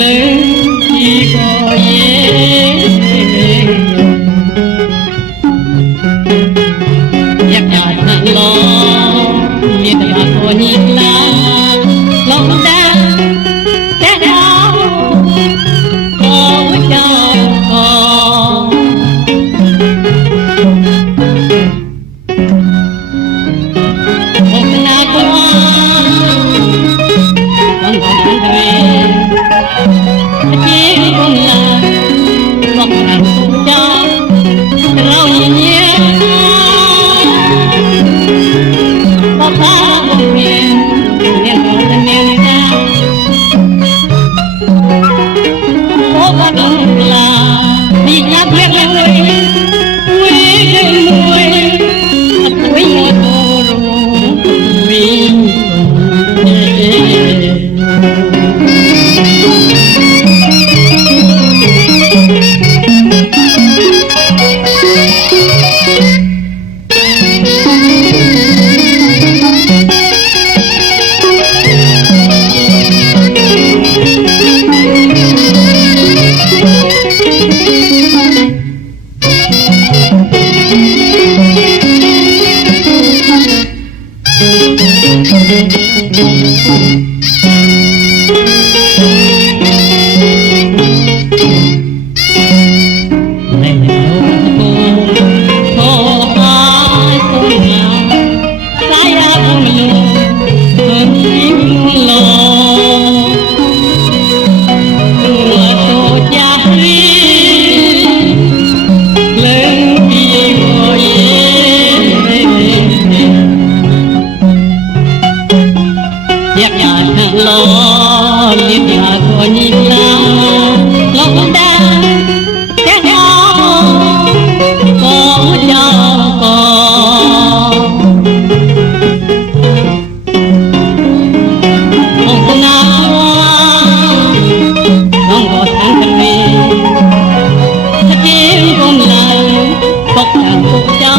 လဲဒီပေါ်ရဲ့ရပြတ်လောမြေတရားကိုညီ អ្នកញ៉ាំនឹងលោមានញ៉ាំគញីណាលោកដាទាំងអកងចោកអង្គណាអង្គខាងគ្នាស្ទីងគុំឡើងបកខាងគុំចោ